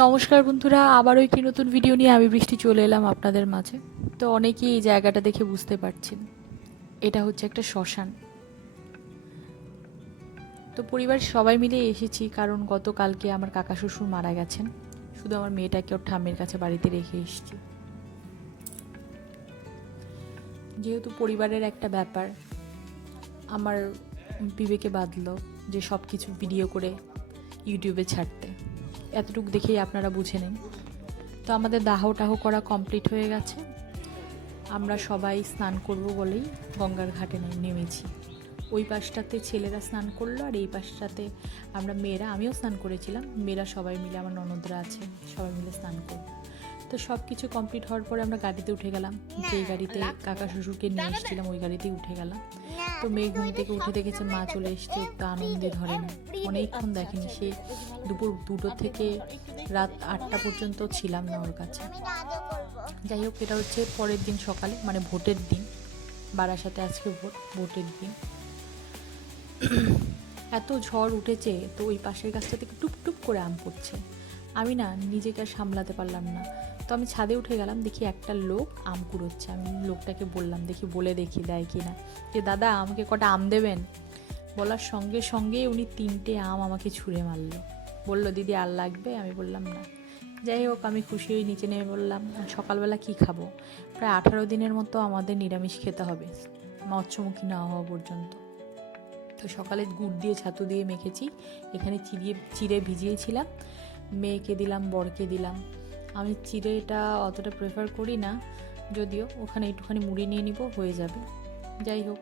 নমস্কার বন্ধুরা, আবারও একটি নতুন ভিডিও নিয়ে আমি বৃষ্টি চলে এলাম আপনাদের মাঝে। তো অনেকেই এই জায়গাটা দেখে বুঝতে পারছেন, এটা হচ্ছে একটা শ্মশান। তো পরিবারের সবাই মিলে এসেছি, কারণ গতকালকে আমার কাকা শ্বশুর মারা গেছেন। শুধু আমার মেয়েটাকে ওর ঠাম্মির কাছে বাড়িতে রেখে এসেছি। যেহেতু পরিবারের একটা ব্যাপার, আমার বিবেকে বাঁধলো যে সব কিছু ভিডিও করে ইউটিউবে ছাড়তে। এতটুকু দেখেই আপনারা বুঝে নিন। তো আমাদের দাহ টাহ করা কমপ্লিট হয়ে গেছে। আমরা সবাই স্নান করব বলেই গঙ্গার ঘাটে নেমেছি। ওই পাশটাতে ছেলেরা স্নান করলো, আর এই পাশটাতে আমরা মেয়েরা, আমিও স্নান করেছিলাম, মেয়েরা সবাই মিলে, আমার ননদরা আছে, সবাই মিলে স্নান করব। তো সব কিছু কমপ্লিট হওয়ার পরে আমরা গাড়িতে উঠে গেলাম। যেই গাড়িতে কাকা শ্বশুরকে নিয়ে এসেছিলাম ওই গাড়িতেই উঠে গেলাম। তো মেয়ে ঘুম থেকে উঠে দেখেছে মা চলে এসছে, একটু আনন্দে ধরে না, অনেকক্ষণ দেখেনি। সে দুপুর 2টো থেকে রাত 8টা পর্যন্ত ছিলাম না ওর কাছে। যাই হোক, এটা হচ্ছে পরের দিন সকালে, মানে ভোটের দিন। বারাসাতে আজকে ভোটের দিন। এত ঝড় উঠেছে, তো ওই পাশের গাছটা থেকে টুপ করে আম পড়ছে। আমি না নিজেকে আর সামলাতে পারলাম না। তো আমি ছাদে উঠে গেলাম, দেখি একটা লোক আম কুড়োচ্ছে। আমি লোকটাকে বললাম, বলে দেখি দেয় কি না, যে দাদা আমাকে কটা আম দেবেন। বলার সঙ্গে সঙ্গে উনি 3টে আম আমাকে ছুঁড়ে মারলো। বলল দিদি আর লাগবে? আমি বললাম না। যাই হোক, আমি খুশি হয়ে নিচে নেমে বললাম সকালবেলা কি খাবো। প্রায় 18 দিনের মতো আমাদের নিরামিষ খেতে হবে, মৎস্যমুখী না হওয়া পর্যন্ত। তো সকালে গুড় দিয়ে ছাতু দিয়ে মেখেছি, এখানে চিড়ে ভিজিয়েছিলাম, মেয়েকে দিলাম, বরকে দিলাম। আমি চিড়েটা অতটা প্রেফার করি না, যদিও ওখানে একটুখানি মুড়ি নিয়ে নিব, হয়ে যাবে। যাই হোক,